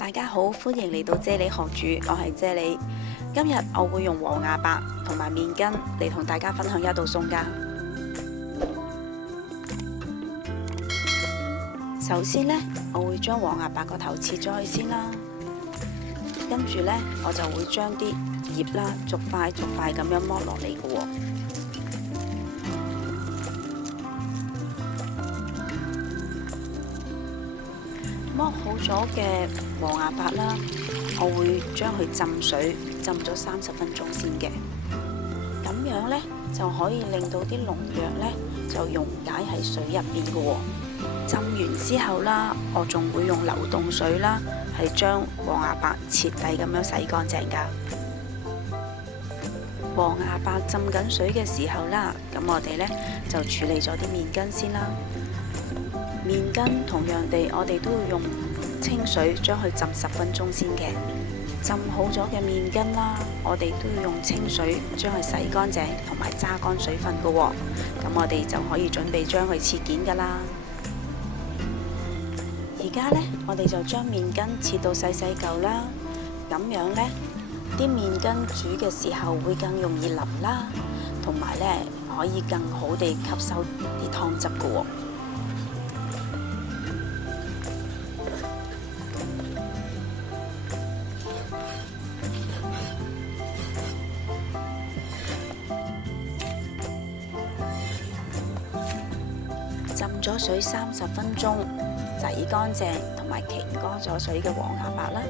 大家好，歡迎嚟到啫喱學煮，我係啫喱。今日我會用黃芽白同埋麵筋嚟同大家分享一道餸㗎。首先呢，我會將黃芽白個頭切咗去先啦，跟住呢，我就會將啲葉啦逐塊咁樣剝落嚟嘅喎。剝好咗嘅黃芽白啦，我會將佢浸水，浸咗30分鐘先嘅。咁樣呢，就可以令到啲農藥呢就溶解喺水入邊嘅喎。浸完之後啦，我仲會用流動水啦，係將黃芽白徹底咁樣洗乾淨㗎。黃芽白浸緊水嘅時候啦，咁我哋呢就處理咗啲麵筋先啦。麵筋同樣地，我哋都要用清水將佢浸10分鐘先嘅。浸好咗嘅麵筋啦，我哋都要用清水將佢洗乾淨，同埋揸乾水分嘅喎。咁我哋就可以準備將佢切件㗎啦。而家呢，我哋就將麵筋切到細細嚿啦。咁樣呢，啲麵筋煮嘅時候會更容易腍啦，同埋呢可以更好地吸收啲湯汁嘅喎。浸咗水30分鐘，洗乾淨同埋擎乾咗水嘅黃芽白啦。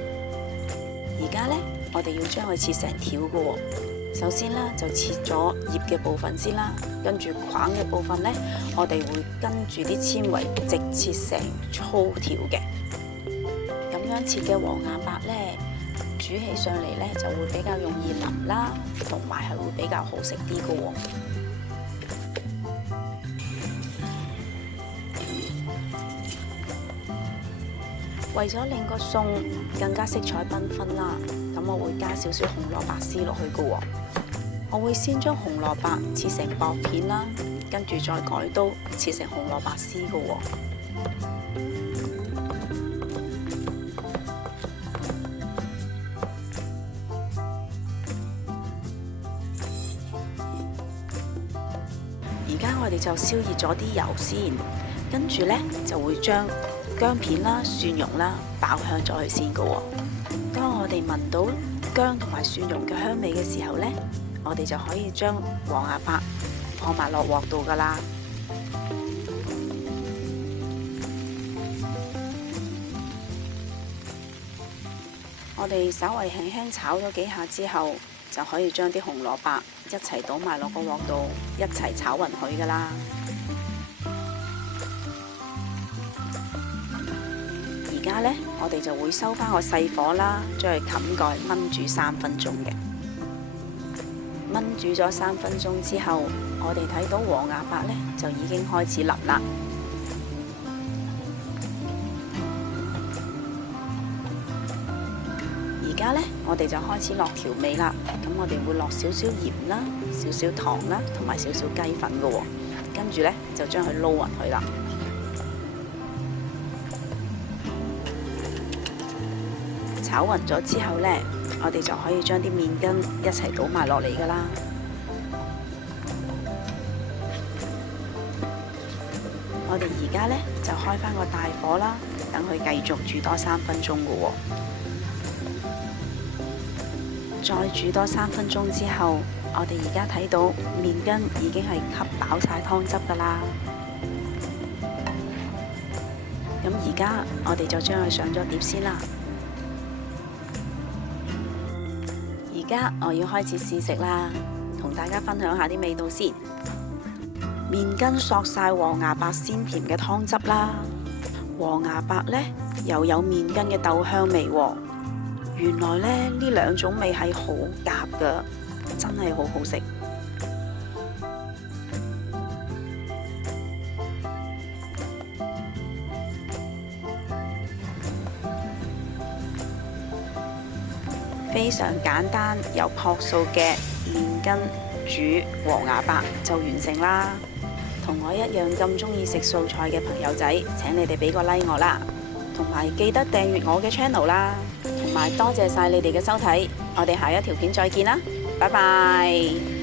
而家呢，我哋要將佢切成條嘅喎。首先啦，就切咗葉嘅部分先啦，跟住梗嘅部分呢，我哋會跟住啲纖維直切成粗條嘅。咁樣切嘅黃芽白呢，煮起上嚟呢就會比較容易腍啦，同埋係會比較好食啲嘅喎。為咗令個餸更加色彩繽紛啦，咁我會加少少紅蘿蔔絲落去嘅喎。我會先將紅蘿蔔切成薄片啦，跟住再改刀切成紅蘿蔔絲嘅喎。而家我哋就燒熱咗啲油先，跟住呢就會將薑片啦、蒜蓉啦爆香咗佢先嘅喎。當我哋聞到薑同埋蒜蓉嘅香味嘅時候呢，我哋就可以將黃芽白放埋落鑊度噶啦。我哋稍微輕輕炒咗幾下之後，就可以將啲紅蘿蔔一齊倒埋落個鑊度，一齊炒勻佢噶啦。而家呢，我哋就會收返個細火啦，將佢冚蓋燜煮3分鐘嘅。燜煮咗3分鐘之後，我哋睇到黃芽白呢就已經開始腍啦。而家呢，我哋就開始落調味啦。咁我哋會落少少鹽啦、少少糖啦，同埋少少雞粉嘅喎。跟住呢，就將佢撈勻佢啦。炒勻咗之後呢，我哋就可以將啲麵筋一齊倒埋落嚟㗎啦。我哋而家呢，就開返個大火啦，等佢繼續煮多3分鐘㗎喎。再煮多3分鐘之後，我哋而家睇到麵筋已經係吸飽晒湯汁㗎啦。咁而家我哋就將佢上咗碟先啦。而家我要開始試食啦，同大家分享下啲味道先。麵筋索晒黃芽白鮮甜嘅湯汁啦，黃芽白呢又有麵筋嘅豆香味喎。原來呢兩種味係好夾㗎，真係好好食。非常簡單又樸素嘅麵筋煮黃芽白就完成啦。同我一樣咁鍾意食素菜嘅朋友仔，請你哋俾個 like 我啦。同埋記得訂閱我嘅 channel 啦，同埋多謝晒你哋嘅收睇，我哋下一條片再見啦，拜拜。